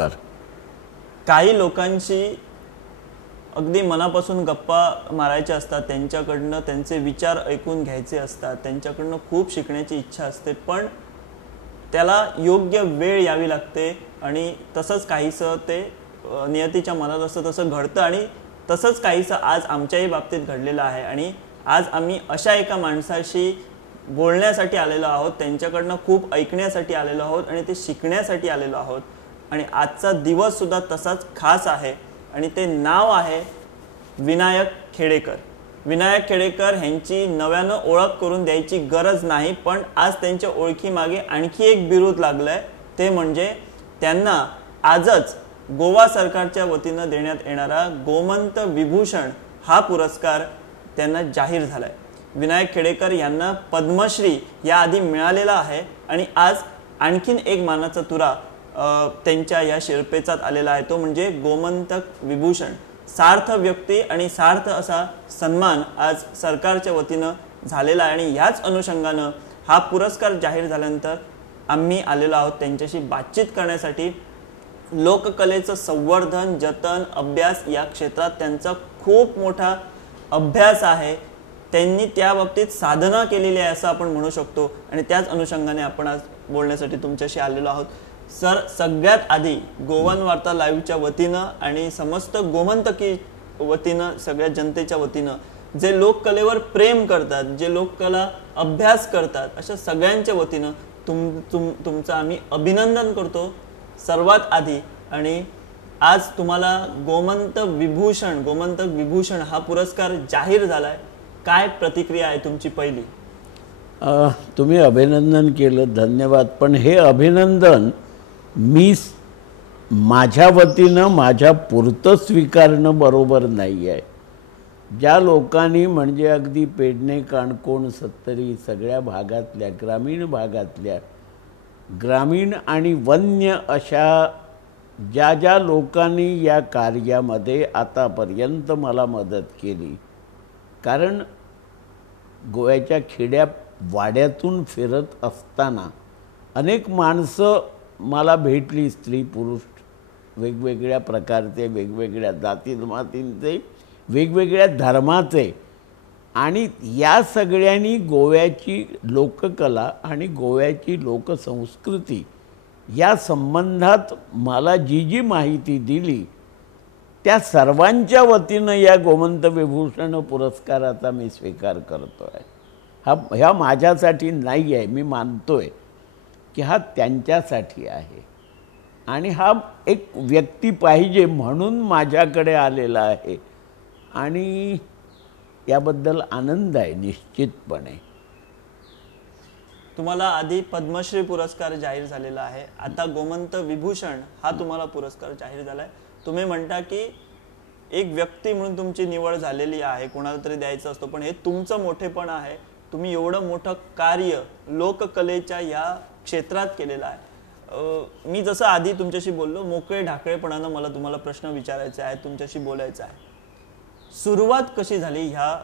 नमस्कार. काही लोकांशी अगदी मनापासून गप्पा मारायच्या असतात, त्यांच्याकडनं त्यांचे विचार ऐकून घ्यायचे असतात, त्यांच्याकडनं खूप शिकण्याची इच्छा असते, पण त्याला योग्य वेळ यावी लागते आणि तसंच काहीसं ते नियतीच्या मनात असतं तसं घडतं आणि तसंच काहीसं आज आमच्याही बाबतीत घडलेलं आहे. आणि आज आम्ही अशा एका माणसाशी बोलण्यासाठी आलेलो आहोत, त्यांच्याकडनं खूप ऐकण्यासाठी आलेलो आहोत आणि ते शिकण्यासाठी आलेलो आहोत. आणि आजचा दिवस सुद्धा तसाच खास आहे आणि ते नाव आहे विनायक खेडेकर. विनायक खेडेकर ह्यांची नव्यानं ओळख करून द्यायची गरज नाही, पण आज त्यांच्या ओळखीमागे आणखी एक बिरुद लागलंय, ते म्हणजे त्यांना आजच गोवा सरकारच्या वतीनं देण्यात येणारा गोमंत विभूषण हा पुरस्कार त्यांना जाहीर झालाय. विनायक खेडेकर यांना पद्मश्री याआधी मिळालेला आहे आणि आज आणखीन एक मानाचा तुरा त्यांच्या या शिरपेचात आलेला आहे, तो म्हणजे गोमंतक विभूषण. सार्थ व्यक्ती आणि सार्थ असा सन्मान आज सरकारच्या वतीनं झालेला आहे आणि याच अनुषंगानं हा पुरस्कार जाहीर झाल्यानंतर आम्ही आलेलो आहोत त्यांच्याशी बातचीत करण्यासाठी. लोककलेचं संवर्धन, जतन, अभ्यास या क्षेत्रात त्यांचा खूप मोठा अभ्यास आहे. त्यांनी त्या बाबतीत साधना केलेली आहे असं आपण म्हणू शकतो आणि त्याच अनुषंगाने आपण आज बोलण्यासाठी तुमच्याशी आलेलो आहोत. सर, सगळ्यात आधी गोवन वार्ता लाईव्हच्या वतीनं आणि समस्त गोमंतकी वतीनं, सगळ्या जनतेच्या वतीनं जे लोककलेवर प्रेम करतात, जे लोककला अभ्यास करतात, अशा सगळ्यांच्या वतीनं तुमचं आम्ही अभिनंदन करतो सर्वात आधी. आणि आज तुम्हाला गोमंतक विभूषण हा पुरस्कार जाहीर झालाय. काय प्रतिक्रिया आहे तुमची पहिली? तुम्ही अभिनंदन केलं, धन्यवाद. पण हे अभिनंदन मी माझ्या वतीनं माझ्या पुरतं स्वीकारणं बरोबर नाही आहे. ज्या लोकांनी म्हणजे अगदी पेडणे, काणकोण, सत्तरी सगळ्या भागातल्या, ग्रामीण भागातल्या, ग्रामीण आणि वन्य अशा ज्या लोकांनी या कार्यामध्ये आतापर्यंत मला मदत केली, कारण गोव्याच्या खेड्या वाड्यातून फिरत असताना अनेक माणसं मला भेटली, स्त्री पुरुष वेगवेगळ्या प्रकारचे, वेगवेगळ्या जाती जमातींचे, वेगवेगळ्या धर्माचे, आणि या सगळ्यांनी गोव्याची लोककला आणि गोव्याची लोकसंस्कृती या संबंधात मला जी माहिती दिली, त्या सर्वांच्या वतीनं या गोमंत विभूषण पुरस्काराचा मी स्वीकार करतो आहे. ह्या माझ्यासाठी नाही आहे, मी मानतोय की हा त्यांच्यासाठी आहे आणि हा एक व्यक्ती पाहिजे म्हणून माझ्याकडे आलेला आहे आणि याबद्दल आनंद आहे निश्चितपणे. तुम्हाला आधी पद्मश्री पुरस्कार जाहीर झालेला आहे, आता गोमंत विभूषण हा तुम्हाला पुरस्कार जाहीर झालाय. तुम्ही म्हणता की एक व्यक्ती म्हणून तुमची निवड झालेली आहे, कोणाला तरी द्यायचं असतो, पण हे तुमचं मोठेपण आहे. तुम्ही एवढं मोठं कार्य लोककलेच्या या क्षेत्रात केलेलं आहे. मी जसं आधी तुमच्याशी बोललो, मोकळे ढाकळेपणानं मला तुम्हाला प्रश्न विचारायचे आहे, तुमच्याशी बोलायचं आहे. सुरुवात कशी झाली? ह्या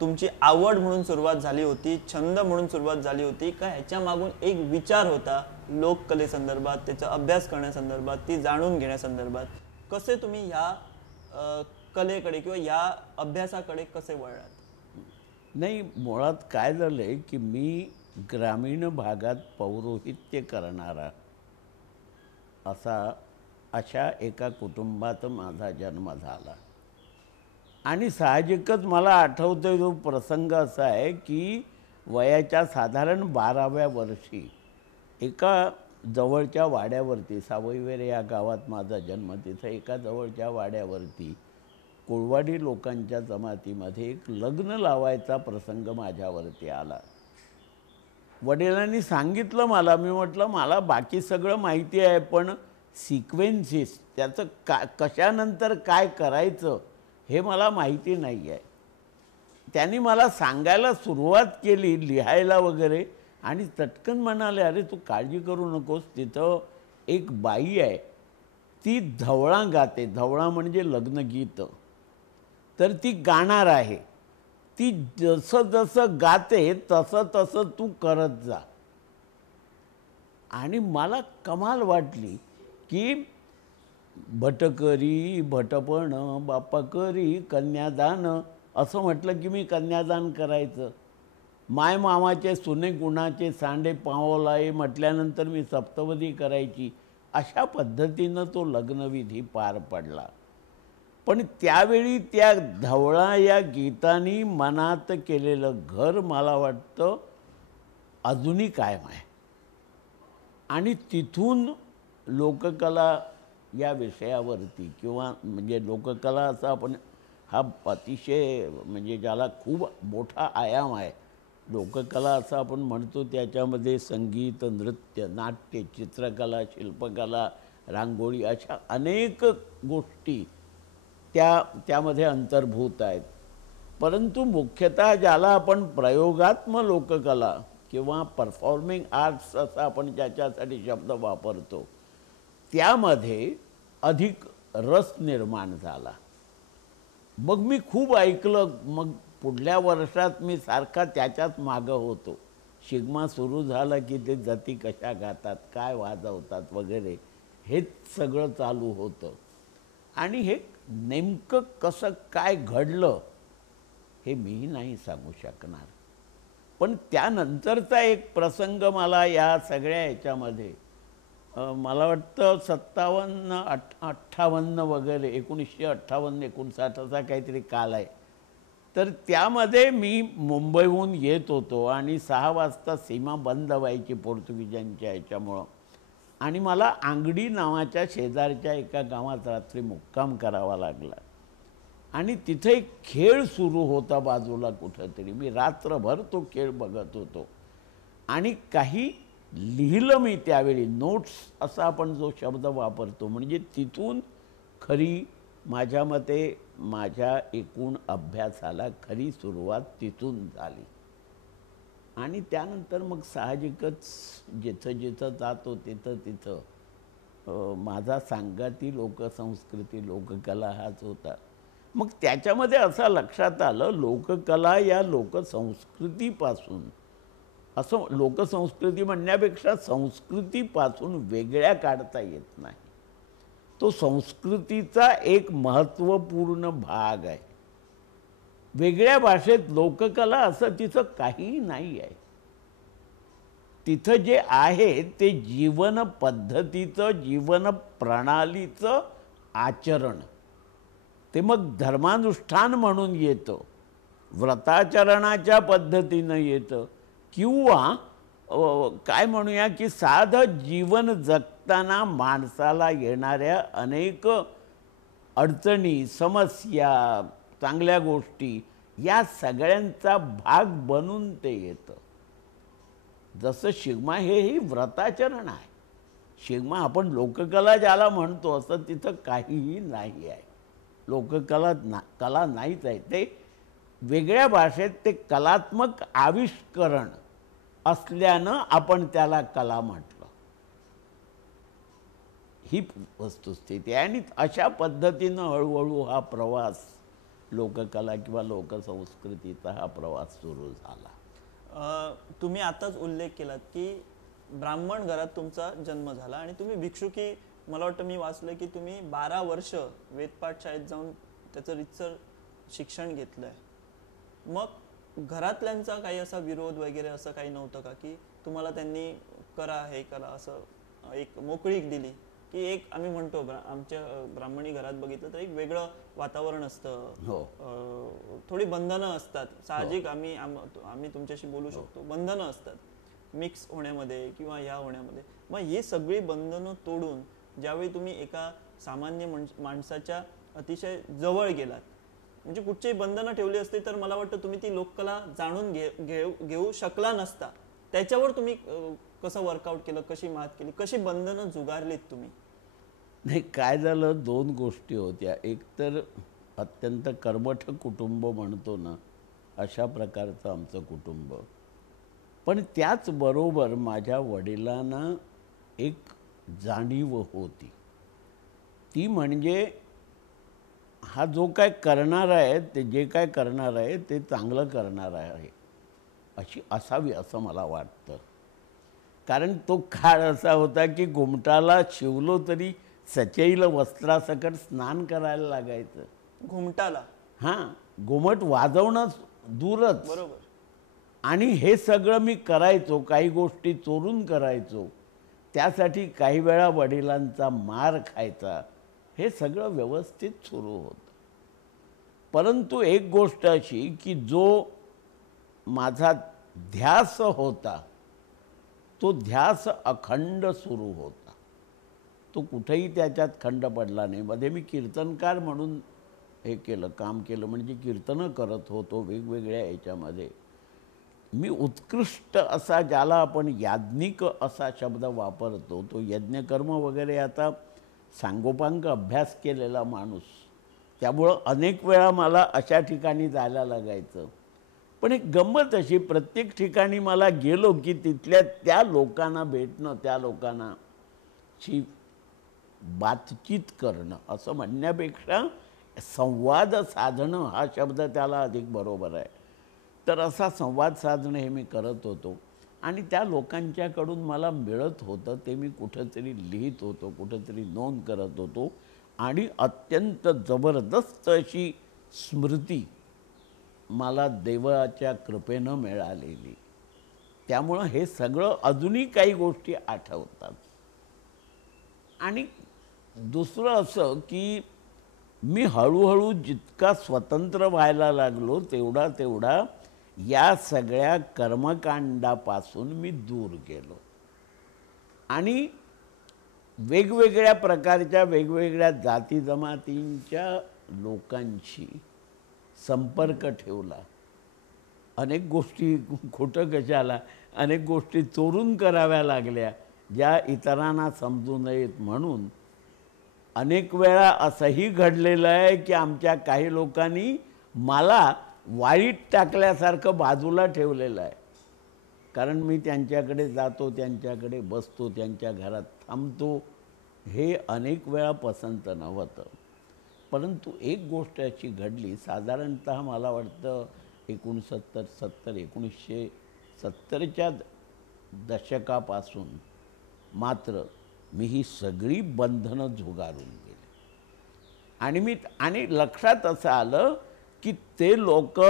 तुमची आवड म्हणून सुरुवात झाली होती, छंद म्हणून सुरुवात झाली होती का ह्याच्या मागून एक विचार होता लोककलेसंदर्भात, त्याचा अभ्यास करण्यासंदर्भात, ती जाणून घेण्यासंदर्भात? कसे तुम्ही ह्या कलेकडे किंवा या अभ्यासाकडे कसे वळलात? नाही, मुळात काय झालंय की मी ग्रामीण भागात पौरोहित्य करणारा अशा एका कुटुंबात माझा जन्म झाला आणि साहजिकच मला आठवतोय जो प्रसंग असा आहे की वयाच्या साधारण 12व्या वर्षी एका जवळच्या वाड्यावरती, सावईवेर या गावात माझा जन्म, तिथं एका जवळच्या वाड्यावरती कोळवाडी लोकांच्या जमातीमध्ये एक लग्न लावायचा प्रसंग माझ्यावरती आला. वडिलांनी सांगितलं मला, मी म्हटलं मला बाकी सगळं माहिती आहे, पण सिक्वेन्सेस त्याचं कशानंतर काय करायचं हे मला माहिती नाही आहे. त्यांनी मला सांगायला सुरुवात केली, लिहायला वगैरे, आणि चटकन म्हणाले, अरे तू काळजी करू नकोस, तिथं एक बाई आहे, ती धवळा गाते, धवळा म्हणजे लग्नगीत, तर ती गाणार आहे, ती जसं जसं गाते तसं तसं तू करत जा. आणि मला कमाल वाटली की भट करी भटपण बापा करी कन्यादान, असं म्हटलं की मी कन्यादान करायचं. माय मामाचे सुने गुणाचे सांडे पावलाय म्हटल्यानंतर मी सप्तपदी करायची. अशा पद्धतीनं तो लग्नविधी पार पडला. पण त्यावेळी त्या धवळा या गीतानी मनात केलेलं घर मला वाटतं अजूनही कायम आहे. आणि तिथून लोककला या विषयावरती किंवा म्हणजे लोककला असं आपण हा अतिशय म्हणजे ज्याला खूप मोठा आयाम आहे. लोककला असं आपण म्हणतो त्याच्यामध्ये संगीत, नृत्य, नाट्य, चित्रकला, शिल्पकला, रांगोळी अशा अनेक गोष्टी त्यामध्ये अंतर्भूत आहेत. परंतु मुख्यतः ज्याला आपण प्रयोगात्मक लोककला किंवा परफॉर्मिंग आर्ट्स असं आपण ज्याच्यासाठी शब्द वापरतो त्यामध्ये अधिक रस निर्माण झाला. मग मी खूप ऐकलं. मग पुढल्या वर्षात मी सारखा त्याच्याच मागं होतो. शिगमा सुरू झाला की ते जती कशा गातात, काय वाजवतात वगैरे हेच सगळं चालू होतं. आणि हे नेमकं कसं काय घडलं हे मीही नाही सांगू शकणार. पण त्यानंतरचा एक प्रसंग मला या सगळ्या ह्याच्यामध्ये मला वाटतं 57, 58 वगैरे 1958, 59 असा काहीतरी काल आहे. तर त्यामध्ये मी मुंबईहून येत होतो आणि 6 वाजता सीमा बंद व्हायची पोर्तुगीजांच्या ह्याच्यामुळं. आणि मला आंगडी नावाच्या शेजारच्या एका गावात रात्री मुक्काम करावा लागला. आणि तिथे एक खेळ सुरू होता बाजूला कुठंतरी. मी रात्रभर तो खेळ बघत होतो. आणि काही लिहिलं मी त्यावेळी. नोट्स असा आपण जो शब्द वापरतो म्हणजे तिथून खरी माझ्या मते माझ्या एकूण अभ्यासाला खरी सुरुवात तिथून झाली. आणि त्यानंतर मग साहजिकच जिथं जिथं जातो तिथं माझा सांगाती लोकसंस्कृती लोककला हाच होता. मग त्याच्यामध्ये असं लक्षात आलं लोककला या लोकसंस्कृतीपासून, असं लोकसंस्कृती म्हणण्यापेक्षा संस्कृतीपासून वेगळ्या काढता येत नाही. तो संस्कृतीचा एक महत्त्वपूर्ण भाग आहे. वेगळ्या भाषेत लोककला असं तिथं काहीही नाही आहे. तिथं जे आहे ते जीवन पद्धतीचं, जीवन प्रणालीचं आचरण. ते मग धर्मानुष्ठान म्हणून येतं, व्रताचरणाच्या पद्धतीनं येतं किंवा काय म्हणूया की साधं जीवन जगताना माणसाला येणाऱ्या अनेक अडचणी, समस्या, चांगल्या गोष्टी या सगळ्यांचा भाग बनून ते येतं. जसं शिगमा हेही व्रताचरण आहे. शिगमा आपण लोककला ज्याला म्हणतो असं तिथं काहीही नाही आहे. लोककला कला नाहीच आहे. ते वेगळ्या भाषेत ते कलात्मक आविष्करण असल्यानं आपण त्याला कला म्हटलं. ही वस्तुस्थिती आहे. आणि अशा पद्धतीनं हळूहळू हा प्रवास लोककला किंवा लोकसंस्कृतीचा हा प्रवास सुरू झाला. तुम्ही आताच उल्लेख केलात की ब्राह्मण घरात तुमचा जन्म झाला आणि तुम्ही भिक्षुकी, मला वाटतं मी वाचलं की तुम्ही 12 वर्ष वेदपाठ शाळेत जाऊन त्याचं रीतसर शिक्षण घेतलंय. मग घरातल्यांचा काही असा विरोध वगैरे असं काही नव्हतं का की तुम्हाला त्यांनी करा हे करा असं एक मोकळीक दिली? की एक आम्ही म्हणतो आमच्या ब्राह्मणी घरात बघितलं तर एक वेगळं वातावरण असतं. थोडी बंधनं असतात. साहजिक आम्ही तुमच्याशी बोलू शकतो. बंधनं असतात मिक्स होण्यामध्ये किंवा ह्या होण्यामध्ये. मग ही सगळी बंधनं तोडून ज्यावेळी तुम्ही एका सामान्य माणसाच्या अतिशय जवळ गेलात, म्हणजे कुठचीही बंधनं ठेवली असती तर मला वाटतं तुम्ही ती लोककला जाणून घेऊ शकला नसता. त्याच्यावर तुम्ही कसं वर्कआउट केलं, कशी मात केली, कशी बंधनं जुगारलीत तुम्ही? नाही, काय झालं, 2 गोष्टी होत्या. एक तर अत्यंत कर्मठ कुटुंब म्हणतो ना अशा प्रकारचं आमचं कुटुंब. पण त्याचबरोबर माझ्या वडिलांना एक जाणीव होती. ती म्हणजे हा जो काय करणार आहे ते जे काय करणार आहे ते चांगलं करणार आहे अशी असावी असं मला वाटतं. कारण तो काळ असा होता की घुमटाला शिवलो तरी सचैल वस्त्रासकट स्नान करायला लागायचं. घुमटाला. हां, घुमट वाजवणं दूरच. बरोबर. आणि हे सगळं मी करायचो, काही गोष्टी चोरून करायचो. त्यासाठी काही वेळा वडिलांचा मार खायचा. हे सगळं व्यवस्थित सुरू होतं. परंतु एक गोष्ट अशी की जो माझा ध्यास होता तो ध्यास अखंड सुरू होता. तो कुठेही त्याच्यात खंड पडला नाही. मध्ये मी कीर्तनकार म्हणून हे केलं, काम केलं, म्हणजे कीर्तनं करत होतो वेगवेगळ्या याच्यामध्ये. मी उत्कृष्ट असा, ज्याला आपण याज्ञिक असा शब्द वापरतो, तो यज्ञकर्म वगैरे आता सांगोपांग अभ्यास केलेला माणूस, त्यामुळं अनेक वेळा मला अशा ठिकाणी जायला लागायचं. पण एक गंमत अशी, प्रत्येक ठिकाणी मला गेलो की तिथल्या त्या लोकांना भेटणं, त्या लोकांना शी बातचीत करणं, असं म्हणण्यापेक्षा संवाद साधणं हा शब्द त्याला अधिक बरोबर आहे. तर असा संवाद साधणं हे मी करत होतो. आणि त्या लोकांच्याकडून मला मिळत होतं ते मी कुठंतरी लिहित होतो, कुठंतरी नोंद करत होतो. आणि अत्यंत जबरदस्त अशी स्मृती मला देवाच्या कृपेनं मिळालेली. त्यामुळं हे सगळं अजूनही काही गोष्टी आठवतात. आणि दुसरं असं की मी हळूहळू जितका स्वतंत्र व्हायला लागलो तेवढा या सगळ्या कर्मकांडापासून मी दूर गेलो. आणि वेगवेगळ्या प्रकारच्या वेगवेगळ्या जाती जमातींच्या लोकांशी संपर्क ठेवला. अनेक गोष्टी, खोटं कशाला, अनेक गोष्टी चोरून कराव्या लागल्या ज्या इतरांना समजू नयेत म्हणून. अनेक वेळा असंही घडलेलं आहे की आमच्या काही लोकांनी मला वाळीत टाकल्यासारखं बाजूला ठेवलेलं आहे. कारण मी त्यांच्याकडे जातो, त्यांच्याकडे बसतो, त्यांच्या घरात थांबतो. हे अनेक वेळा पसंत नव्हतं. परंतु एक गोष्ट अशी घडली, साधारणतः मला वाटतं 1970च्या दशकापासून मात्र मी ही सगळी बंधनं झुगारून गेली. आणि लक्षात असं आलं की ते लोक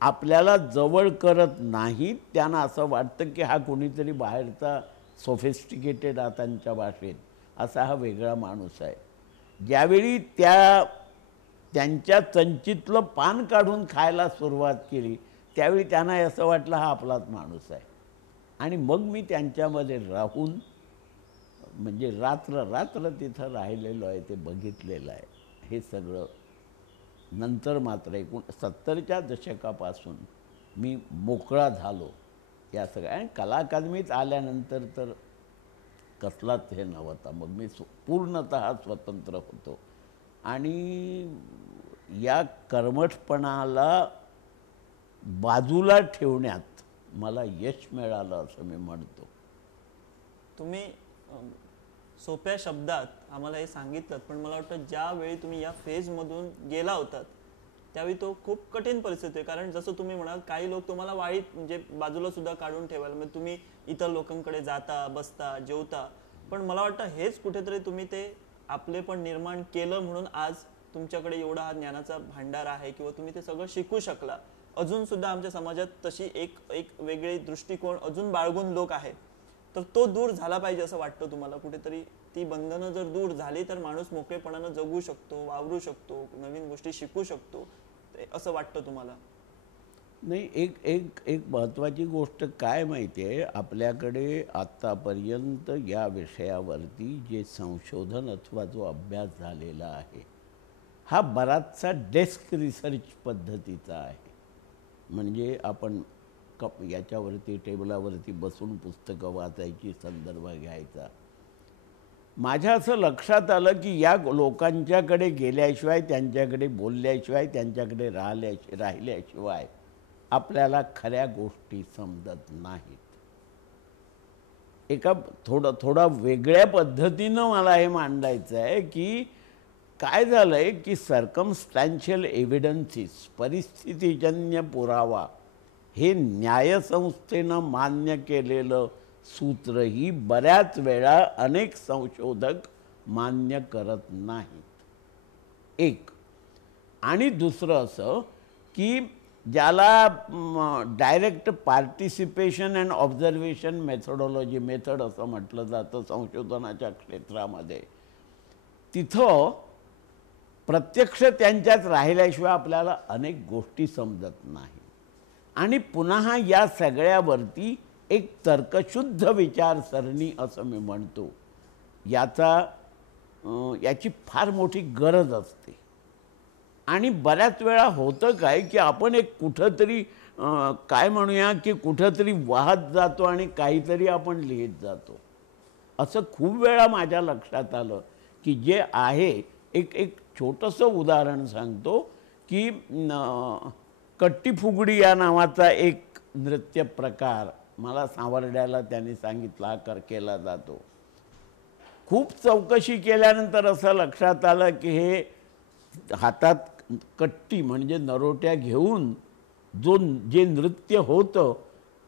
आपल्याला जवळ करत नाहीत. त्यांना असं वाटतं की हा कोणीतरी बाहेरचा सोफिस्टिकेटेड, त्यांच्या भाषेत असा हा वेगळा माणूस आहे. ज्यावेळी त्यांच्या चंचीतलं पान काढून खायला सुरुवात केली त्यावेळी त्यांना असं वाटलं हा आपलाच माणूस आहे. आणि मग मी त्यांच्यामध्ये राहून, म्हणजे रात्र तिथं राहिलेलो आहे, ते बघितलेलं आहे. हे सगळं नंतर मात्र 1970च्या दशकापासून मी मोकळा झालो या सगळ्या. आणि कला अकादमीत आल्यानंतर तर कसलाच हे नव्हता. मग मी पूर्णतः स्वतंत्र होतो. आणि या कर्मठपणाला बाजूला ठेवण्यात मला यश मिळालं असं मी म्हणतो. तुम्ही सोप्या शब्दात आम्हाला हे सांगितलं, पण मला वाटतं ज्यावेळी तुम्ही या फेजमधून गेला होतात त्यावेळी तो खूप कठीण परिस्थिती आहे. कारण जसं तुम्ही म्हणाल काही लोक तुम्हाला वाईट म्हणजे बाजूला सुद्धा काढून ठेवायला, म्हणजे तुम्ही इतर लोकांकडे जाता, बसता, जेवता. पण मला वाटतं हेच कुठेतरी तुम्ही ते आपले पण निर्माण केलं म्हणून आज तुमच्याकडे एवढा हा ज्ञानाचा भांडार आहे किंवा तुम्ही ते सगळं शिकू शकला. अजून सुद्धा आमच्या समाजात तशी एक वेगळी दृष्टिकोन अजून बाळगून लोक आहेत. तर तो दूर झाला पाहिजे असं वाटतं तुम्हाला कुठेतरी? ती बंधनं जर दूर झाली तर माणूस मोकळेपणानं जगू शकतो, वावरू शकतो, नवीन गोष्टी शिकू शकतो, असं वाटतं तुम्हाला? नाही, एक महत्त्वाची गोष्ट काय माहिती आहे, आपल्याकडे आत्तापर्यंत या विषयावरती जे संशोधन अथवा जो अभ्यास झालेला आहे हा बराचसा डेस्क रिसर्च पद्धतीचा आहे. म्हणजे आपण याच्यावरती टेबलावरती बसून पुस्तकं वाचायची, संदर्भ घ्यायचा. माझ्या असं लक्षात आलं की या लोकांच्याकडे गेल्याशिवाय, त्यांच्याकडे बोलल्याशिवाय, त्यांच्याकडे राहिल्याशिवाय आपल्याला खऱ्या गोष्टी समजत नाहीत. एका थोडा वेगळ्या पद्धतीनं मला हे मांडायचं आहे की काय झालं आहे की सर्कमस्टॅन्शियल एव्हिडन्सेस, परिस्थितीजन्य पुरावा, हे न्यायसंस्थेनं मान्य केलेलं सूत्र ही बऱ्याच वेळा अनेक संशोधक मान्य करत नाहीत एक. आणि दुसरं असं की ज्याला direct participation and observation methodology method असं म्हटलं जातं संशोधनाच्या क्षेत्रामध्ये, तिथं प्रत्यक्ष त्यांच्यात राहिल्याशिवाय आपल्याला अनेक गोष्टी समजत नाही. आणि पुन्हा या सगळ्यावरती एक तर्कशुद्ध विचारसरणी असं मी म्हणतो याची फार मोठी गरज असते. आणि बऱ्याच वेळा होतं काय की आपण एक कुठंतरी काय म्हणूया की कुठंतरी वाहत जातो आणि काहीतरी आपण लिहित जातो. असं खूप वेळा माझ्या लक्षात आलं की जे आहे एक छोटंसं उदाहरण सांगतो की कट्टी फुगडी या नावाचा एक नृत्य प्रकार मला सावर्ड्याला त्यांनी सांगितला केला जातो. खूप चौकशी केल्यानंतर असं लक्षात आलं की हे हातात कट्टी म्हणजे नरोट्या घेऊन जे नृत्य होतं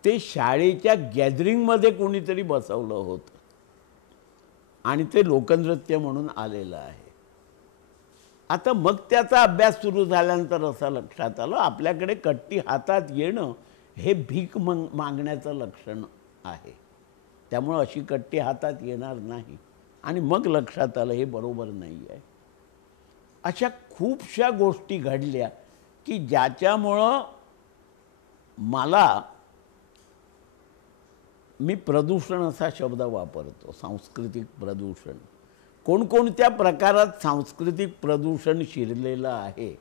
ते शाळेच्या गॅदरिंगमध्ये कोणीतरी बसवलं होतं आणि ते लोकनृत्य म्हणून आलेलं आहे. आता मग त्याचा अभ्यास सुरू झाल्यानंतर असं लक्षात आलं आपल्याकडे कट्टी हातात येणं हे भीक मागण्याचं लक्षण आहे. त्यामुळं अशी कट्टी हातात येणार नाही. आणि मग लक्षात आलं हे बरोबर नाही आहे. अशा खूपशा गोष्टी घडल्या की ज्याच्यामुळं मी प्रदूषण असा शब्द वापरतो. सांस्कृतिक प्रदूषण कोणकोणत्या प्रकारात सांस्कृतिक प्रदूषण शिरलेलं आहे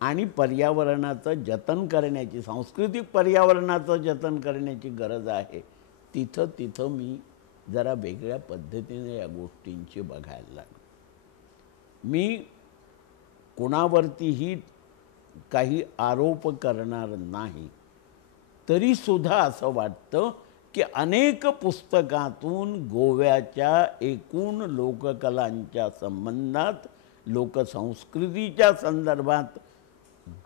आणि पर्यावरणाचं जतन करण्याची सांस्कृतिक पर्यावरणाचं जतन करण्याची गरज आहे. तिथं मी जरा वेगळ्या पद्धतीने या गोष्टींची बघायला लागलो. मी कोणावरतीही काही आरोप करणार नाही. तरीसुद्धा असं वाटतं की अनेक पुस्तकातून गोव्याच्या एकूण लोककलांच्या संबंधात लोकसंस्कृतीच्या संदर्भात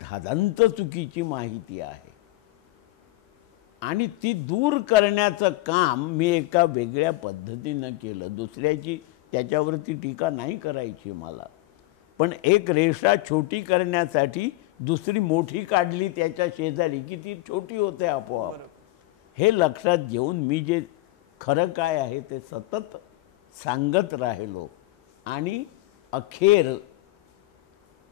धादांत चुकीची माहिती आहे. आणि ती दूर करण्याचं काम मी एका वेगळ्या पद्धतीनं केलं. दुसऱ्याची त्याच्यावरती टीका नाही करायची मला, पण एक रेषा छोटी करण्यासाठी दुसरी मोठी काढली त्याच्या शेजारी की ती छोटी होते आपोआप. हे लक्षात घेऊन मी जे खरं काय आहे ते सतत सांगत राहिलो. आणि अखेर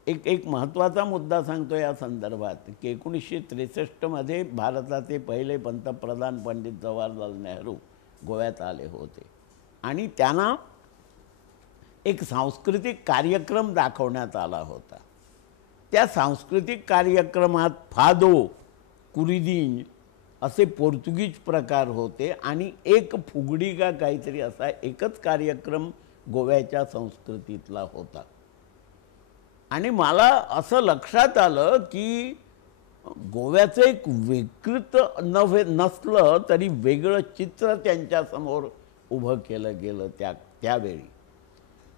एक महत्त्वाचा मुद्दा सांगतो या संदर्भात की 1963 भारताचे पहिले पंतप्रधान पंडित जवाहरलाल नेहरू गोव्यात आले होते आणि त्यांना एक सांस्कृतिक कार्यक्रम दाखवण्यात आला होता. त्या सांस्कृतिक कार्यक्रमात फादो, कुरिदिन असे पोर्तुगीज प्रकार होते आणि एक फुगडी का काहीतरी असा एकच कार्यक्रम गोव्याच्या संस्कृतीतला होता. आणि मला असं लक्षात आलं की गोव्याचं एक विकृत नसलं तरी वेगळं चित्र त्यांच्यासमोर उभं केलं गेलं त्यावेळी.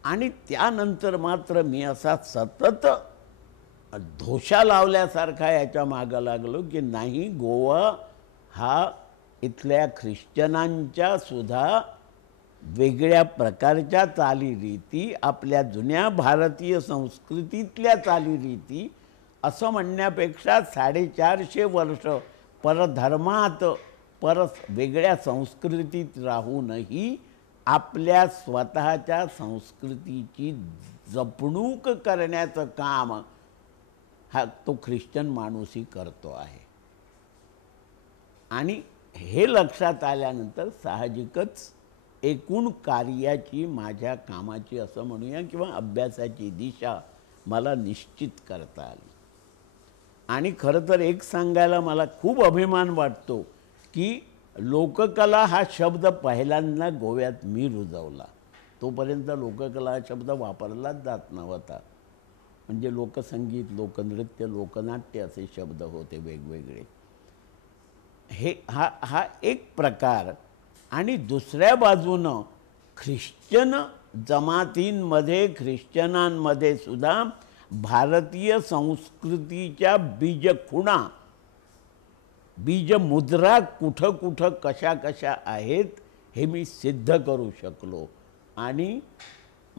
आणि त्यानंतर मात्र मी असा सतत धोशा लावल्यासारखा याच्या मागं लागलो की नाही, गोवा हा इथल्या ख्रिश्चनांच्या सुद्धा वेगळ्या प्रकारच्या चालीरीती, आपल्या जुन्या भारतीय संस्कृतीतल्या चालीरीती असं म्हणण्यापेक्षा 450 वर्ष परधर्मात वेगळ्या संस्कृतीत राहूनही आपल्या स्वतःच्या संस्कृतीची जपणूक करण्याचं काम तो ख्रिश्चन माणूसही करतो आहे. आणि हे लक्षात आल्यानंतर साहजिकच एकूण कार्याची, माझ्या कामाची असं म्हणूया किंवा अभ्यासाची दिशा मला निश्चित करता आली. आणि खरं तर एक सांगायला मला खूप अभिमान वाटतो की लोककला हा शब्द पहिल्यांदा गोव्यात मी रुजवला. तोपर्यंत लोककला हा शब्द वापरलाच जात नव्हता. म्हणजे लोकसंगीत, लोकनृत्य, लोकनाट्य असे शब्द होते वेगवेगळे. हा एक प्रकार. आणि दुसऱ्या बाजूनं ख्रिश्चन जमातींमध्ये, ख्रिश्चनांमध्ये सुद्धा भारतीय संस्कृतीच्या बीजखुणा, बीजमुद्रा कुठं कुठं कशा कशा आहेत हे मी सिद्ध करू शकलो. आणि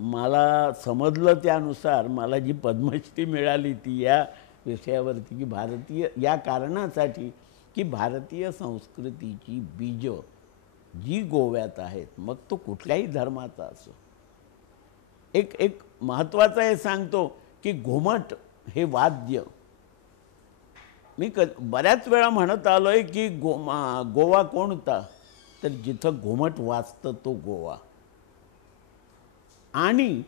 मला समजलं त्यानुसार मला जी पद्मश्री मिळाली ती या विषयावरती की भारतीय या कारणासाठी की भारतीय संस्कृतीची बीजं जी गोव्यात आहेत मग तो कुठल्याही धर्माचा असो. एक एक महत्त्वाचं हे सांगतो की घुमट हे वाद्य मी बऱ्याच वेळा म्हणत आलोय की गोवा कोणता तर जिथं घुमट वाजतं तो गोवा आणि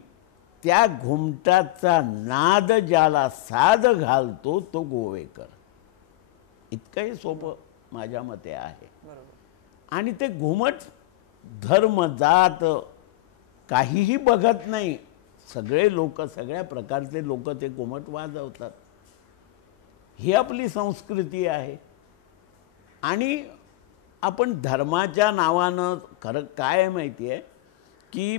त्या घुमटाचा नाद ज्याला साद घालतो तो गोवेकर. इतकंही सोपं माझ्या मते आहे. आणि ते घुमट धर्म जात काहीही बघत नाही. सगळे लोक सगळ्या प्रकारचे लोक ते घुमट वाजवतात. ही आपली संस्कृती आहे. आणि आपण धर्माच्या नावानं खरं काय आहे माहिती आहे की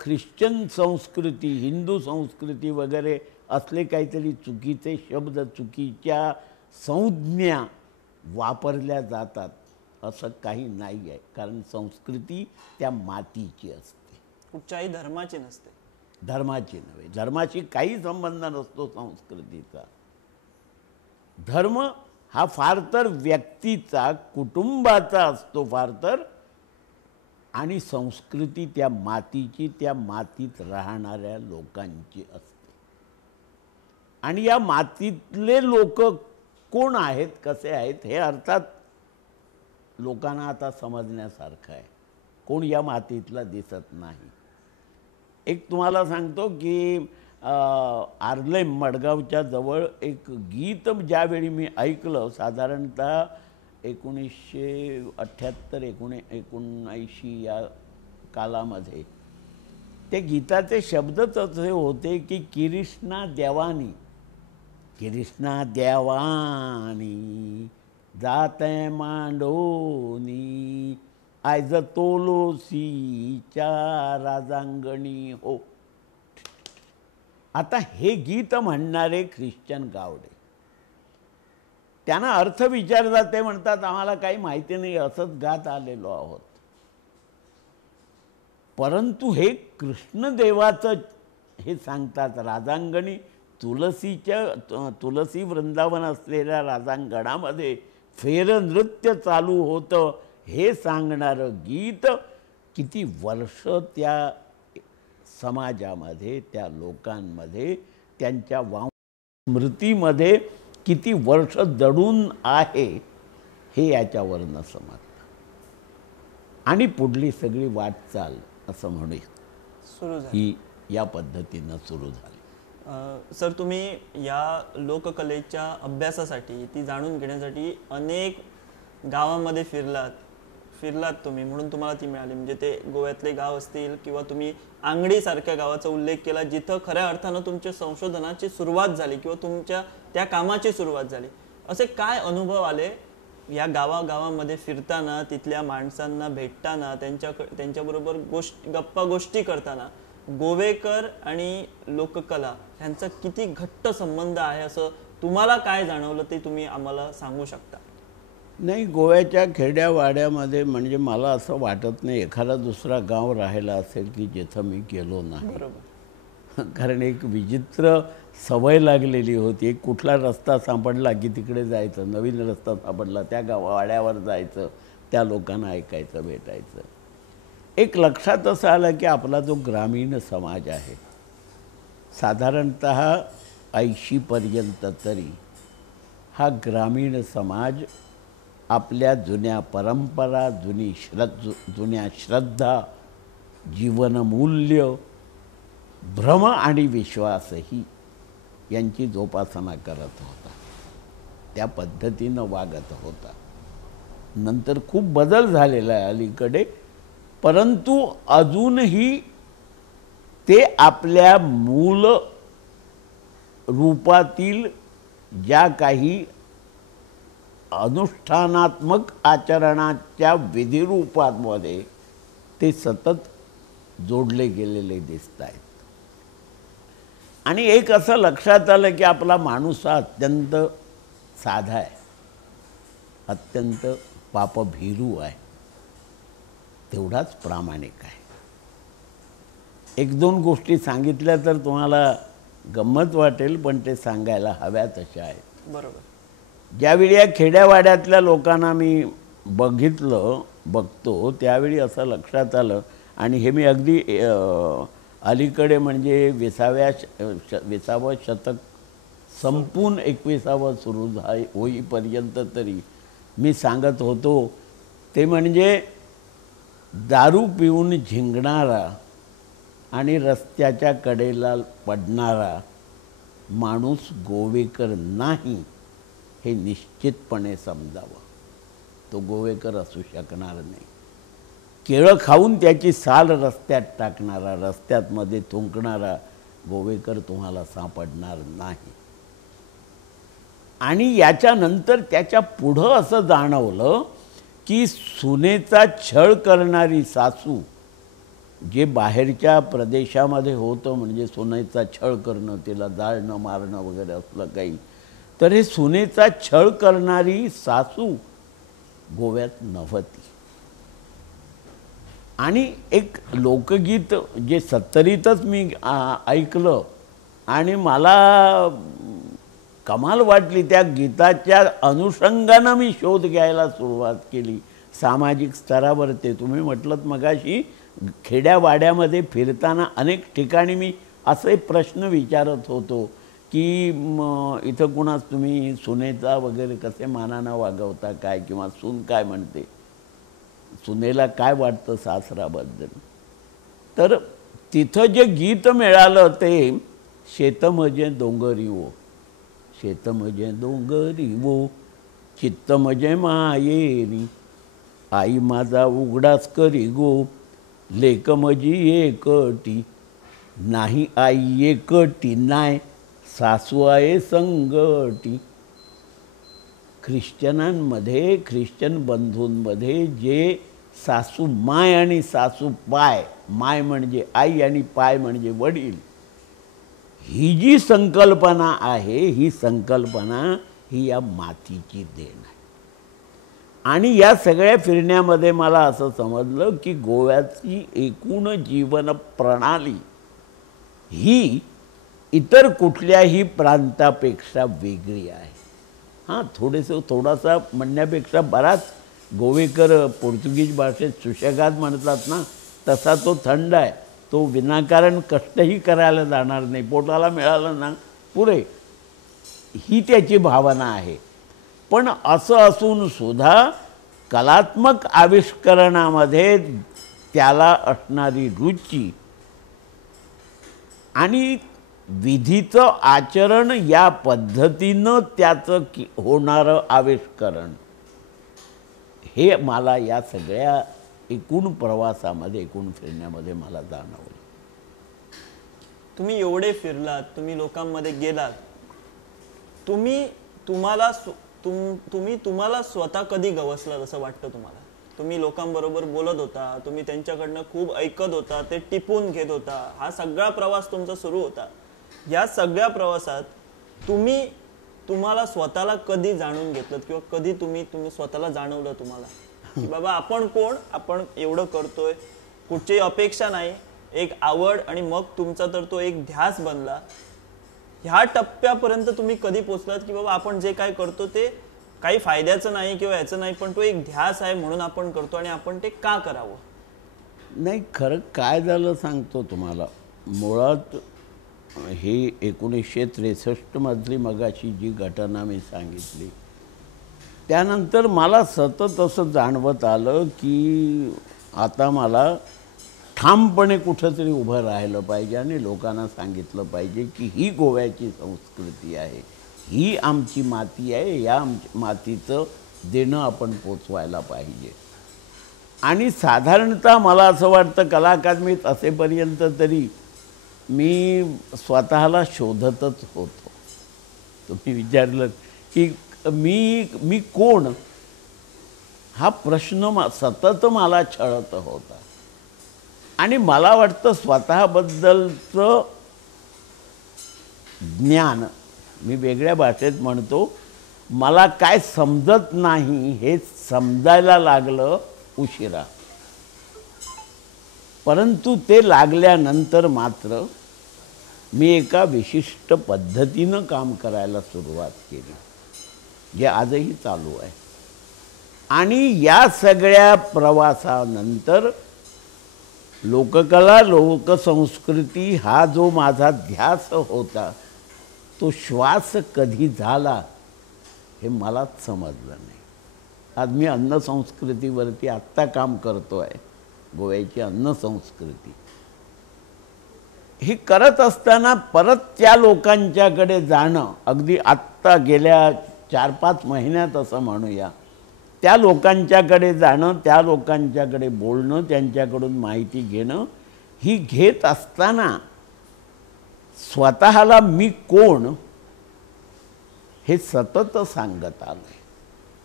ख्रिश्चन संस्कृती हिंदू संस्कृती वगैरे असले काहीतरी चुकीचे शब्द चुकीच्या संज्ञा वापरल्या जातात असं काही नाही आहे. कारण संस्कृती त्या मातीची असते, कुठच्याही धर्माची नसते. धर्माची नव्हे. धर्माशी काही संबंध नसतो संस्कृतीचा. धर्म हा फार तर व्यक्तीचा कुटुंबाचा असतो फार तर. आणि संस्कृती त्या मातीची त्या मातीत राहणाऱ्या लोकांची असते. आणि या मातीतले लोक कोण आहेत कसे आहेत हे अर्थात लोकांना आता समजण्यासारखं आहे. कोण या मातीतला दिसत नाही. एक तुम्हाला सांगतो की आर्लेम मडगावच्या जवळ एक गीत ज्यावेळी मी ऐकलं साधारणतः 1978-1979 या कालामध्ये ते गीताचे शब्दच असे होते की कृष्णा देवानी जाते मांडोनी आयज तोलोसीच्या राजांगणी हो. आता हे गीत म्हणणारे ख्रिश्चन गावडे त्यांना अर्थ विचारतात. ते म्हणतात आम्हाला काही माहिती नाही असंच गात आलेलो आहोत. परंतु हे कृष्णदेवाचं हे सांगतात. राजांगणी तुलसी वृंदावन असलेल्या राजांगणामध्ये फेरनृत्य चालू होतं हे सांगणारं गीत किती वर्ष त्या समाजामध्ये त्या लोकांमध्ये त्यांच्या स्मृतीमध्ये किती वर्ष दडून आहे हे याच्यावरनं समजतं. आणि पुढली सगळी वाटचाल असं म्हणूया सुरू झाली ही या पद्धतीनं सुरू झाली. सर तुम्ही या लोककलेच्या अभ्यासासाठी ती जाणून घेण्यासाठी अनेक गावामध्ये फिरलात तुम्ही म्हणून तुम्हाला ती मिळाली. म्हणजे ते गोव्यातले गाव असतील किंवा तुम्ही आंगडी सारख्या गावाचा उल्लेख केला जिथं खऱ्या अर्थानं तुमच्या संशोधनाची सुरुवात झाली किंवा तुमच्या त्या कामाची सुरुवात झाली. असे काय अनुभव आले या गावागावामध्ये फिरताना, तिथल्या माणसांना भेटताना, त्यांच्याबरोबर गप्पा गोष्टी करताना गोवेकर आणि लोककला ह्यांचा किती घट्ट संबंध आहे असं तुम्हाला काय जाणवलं ते तुम्ही आम्हाला सांगू शकता? नाही, गोव्याच्या खेड्यावाड्यामध्ये म्हणजे मला असं वाटत नाही एखादा दुसरा गाव राहिला असेल की जिथं मी गेलो नाही. बरोबर. कारण एक विचित्र सवय लागलेली होती. एक कुठला रस्ता सापडला की तिकडे जायचं, नवीन रस्ता सापडला त्या गावाड्यावर जायचं, त्या लोकांना ऐकायचं भेटायचं. एक लक्षात असं आलं की आपला जो ग्रामीण समाज आहे साधारणतः 80% तरी हा ग्रामीण समाज आपल्या जुन्या परंपरा, जुन्या श्रद्धा, जीवनमूल्य, भ्रम आणि विश्वासही यांची जोपासना करत होता. त्या पद्धतीनं वागत होता. नंतर खूप बदल झालेला आहे अलीकडे, परंतु अजूनही ते आपल्या मूल रूपातील ज्या काही अनुष्ठानात्मक आचरणाच्या विधिरूपांमध्ये ते सतत जोडले गेलेले दिसत आहेत. आणि एक असं लक्षात आलं की आपला माणूस हा अत्यंत साधा आहे, अत्यंत पापभीरू आहे, तेवढाच प्रामाणिक आहे. एक दोन गोष्टी सांगितल्या तर तुम्हाला गंमत वाटेल, पण ते सांगायला हव्या तशा आहेत. बरोबर. ज्यावेळी या खेड्यावाड्यातल्या लोकांना मी बघतो त्यावेळी असं लक्षात आलं, आणि हे मी अगदी अलीकडे म्हणजे 20व्या शतक संपून 21वं सुरू होईपर्यंत तरी मी सांगत होतो, ते म्हणजे दारू पिऊन झिंगणारा आणि रस्त्याच्या कडेला पडणारा माणूस गोवेकर नाही हे निश्चितपणे समजावं. तो गोवेकर असू शकणार नाही. केळं खाऊन त्याची साल रस्त्यात टाकणारा, रस्त्यात मध्ये थुंकणारा गोवेकर तुम्हाला सापडणार नाही. आणि याच्यानंतर त्याच्या पुढं असं जाणवलं की सुनेचा छळ करणारी सासू, जे बाहेरच्या प्रदेशामध्ये होतं म्हणजे सुनेचा छळ करणं, तिला जाळणं मारणं वगैरे असलं काही, तर हे सुनेचा छळ करणारी सासू गोव्यात नव्हती. आणि एक लोकगीत जे 70च मी ऐकलं आणि मला कमाल वाटली. त्या गीताच्या अनुषंगानं मी शोध घ्यायला सुरुवात केली सामाजिक स्तरावर. ते तुम्ही म्हटलंत मगाशी, खेड्यावाड्यामध्ये फिरताना अनेक ठिकाणी मी असे प्रश्न विचारत होतो की इथं कुणास तुम्ही सुनेचा वगैरे कसे मानानं वागवता काय, किंवा सून काय म्हणते, सुनेला काय वाटतं सासराबद्दल. तर तिथं जे गीत मिळालं ते शेत मजे डोंगरी वो, शेत मजे डोंगरी वो, चित्त मजे मायेरी, आई माझा उघडाच करी गो, लेक मजी एकटी, नाही आई एकटी नाही, सासू आहे संगटी. ख्रिश्चनांमध्ये, ख्रिश्चन बंधूंमध्ये जे सासू माय आणि सासू पाय, माय म्हणजे आई आणि पाय म्हणजे वडील, ही जी संकल्पना आहे, ही संकल्पना ही या मातीची देण आहे. आणि या सगळ्या फिरण्यामध्ये मला असं समजलं की गोव्याची एकूण जीवन प्रणाली ही इतर कुठल्याही प्रांतापेक्षा वेगळी आहे. हां, थोडासा म्हणण्यापेक्षा बराच गोवेकर पोर्तुगीज भाषेत सुशेगाद म्हणतात ना, तसा तो थंड आहे. तो विनाकारण कष्टही करायला जाणार नाही, पोटाला मिळालं ना पुरे, ही त्याची भावना आहे. पण असं असून सुद्धा कलात्मक आविष्करणामध्ये त्याला असणारी रुची आणि विधीचं आचरण, या पद्धतीनं त्याचं होणारं आविष्करण, हे मला या सगळ्या एकूण प्रवासामध्ये, एकूण फिरण्यामध्ये मला जाणवलं. तुम्ही एवढे फिरलात, तुम्ही लोकांमध्ये गेलात, तुम्हाला स्वतः कधी गवसलात असं वाटतं तुम्हाला? तुम्ही लोकांबरोबर बोलत होता, तुम्ही त्यांच्याकडनं खूप ऐकत होता, ते टिपून घेत होता, हा सगळा प्रवास तुमचा सुरू होता. या सगळ्या प्रवासात तुम्हाला स्वतःला कधी जाणून घेतलं, किंवा कधी तुम्ही स्वतःला जाणवलं तुम्हाला की बाबा आपण कोण, आपण एवढं करतोय, कुठची अपेक्षा नाही, एक आवड, आणि मग तुमचा तर तो एक ध्यास बनला. ह्या टप्प्यापर्यंत तुम्ही कधी पोचलात की बाबा आपण जे काय करतो ते काही फायद्याचं नाही किंवा याचं नाही, पण तो एक ध्यास आहे म्हणून आपण करतो, आणि आपण ते का करावं? नाही, खरं काय झालं सांगतो तुम्हाला. मुळात ही 1963 मधली मगाशी जी घटना मी सांगितली, त्यानंतर मला सतत असं जाणवत आलं की आता मला ठामपणे कुठंतरी उभं राहिलं पाहिजे आणि लोकांना सांगितलं पाहिजे की ही गोव्याची संस्कृती आहे, ही आमची माती आहे, या मातीचं देणं आपण पोचवायला पाहिजे. आणि साधारणतः मला असं वाटतं कला अकादमीत असेपर्यंत तरी मी स्वतःला शोधतच होतो. तुम्ही विचारलं की मी कोण, हा प्रश्न सतत मला छळत होता. आणि मला वाटतं स्वतःबद्दलचं ज्ञान, मी वेगळ्या भाषेत म्हणतो, मला काय समजत नाही हे समजायला लागलं उशिरा. परंतु ते लागल्यानंतर मात्र मी एका विशिष्ट पद्धतीनं काम करायला सुरुवात केली, जे आजही चालू आहे. आणि या सगळ्या प्रवासानंतर लोककला लोकसंस्कृती हा जो माझा ध्यास होता तो श्वास कधी झाला हे मलाच समजलं नाही. आज मी अन्न संस्कृतीवरती आत्ता काम करतो आहे, गोव्याची अन्न संस्कृती. हे करत असताना परत त्या लोकांच्याकडे जाणं, अगदी आत्ता गेल्या 4-5 महिन्यात असं म्हणूया, त्या लोकांच्याकडे जाणं, त्या लोकांच्याकडे बोलणं, त्यांच्याकडून माहिती घेणं, ही घेत असताना स्वतःला मी कोण हे सतत सांगत आलोय.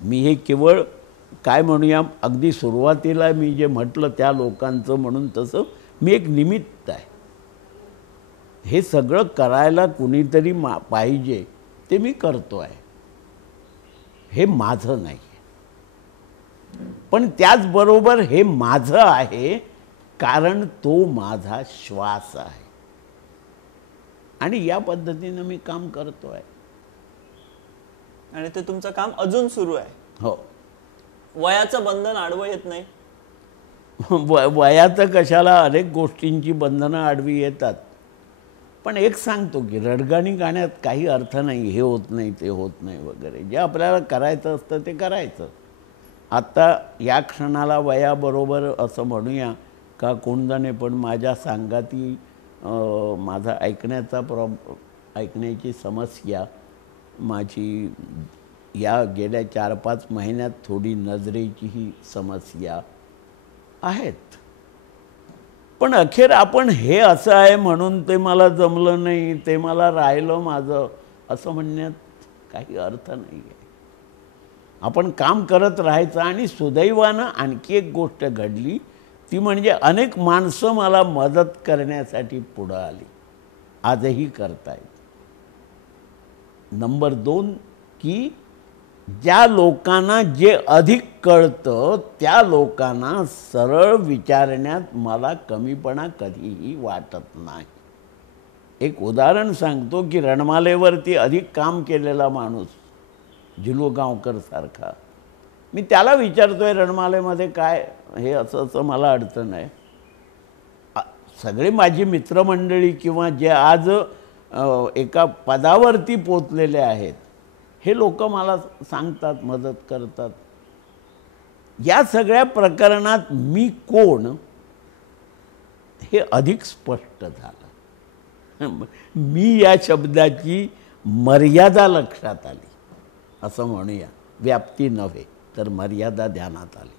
मी हे केवळ काय म्हणूया, अगदी सुरुवातीला मी जे म्हटलं त्या लोकांचं म्हणून, तसं मी एक निमित्त आहे. हे सगळं करायला कुणीतरी पाहिजे, ते मी करतो आहे. हे माझं नाही, पण त्याचबरोबर हे माझं आहे कारण तो माझा श्वास आहे. आणि या पद्धतीनं मी काम करतो आहे. आणि ते तुमचं काम अजून सुरू आहे. हो. वयाचं बंधन आडवं येत नाही. वयाचं कशाला, अनेक गोष्टींची बंधनं आडवी येतात. पण एक सांगतो की रडगाणी गाण्यात काही अर्थ नाही, हे होत नाही ते होत नाही वगैरे. जे आपल्याला करायचं असतं ते करायचं. आत्ता या क्षणाला वयाबरोबर असं म्हणूया का कोणदाने, पण माझ्या सांगाती माझा ऐकण्याची समस्या माझी या गेल्या 4-5 महिन्यात थोडी नजरेचीही समस्या आहेत. पण अखेर आपण हे असं आहे म्हणून ते मला जमलं नाही, ते मला राहिलं माझं, असं म्हणण्यात काही अर्थ नाही आहे. आपण काम करत राहायचं. आणि सुदैवानं आणखी एक गोष्ट घडली, ती म्हणजे अनेक माणसं मला मदत करण्यासाठी पुढं आली, आजही करतायत. नंबर 2 की ज्या लोकांना जे अधिक कळतं त्या लोकांना सरळ विचारण्यात मला कमीपणा कधीही वाटत नाही. एक उदाहरण सांगतो की रणमालेवरती अधिक काम केलेला माणूस जिलूगावकर सारखा, मी त्याला विचारतोय रणमालेमध्ये काय हे असं असं मला अडचण आहे. सगळे माझी मित्रमंडळी किंवा जे आज एका पदावरती पोचलेले आहेत हे लोक मला सांगतात, मदत करतात. या सगळ्या प्रकरणात मी कोण हे अधिक स्पष्ट झालं. मी या शब्दाची मर्यादा लक्षात आली, असं म्हणूया. व्याप्ती नव्हे तर मर्यादा ध्यानात आली.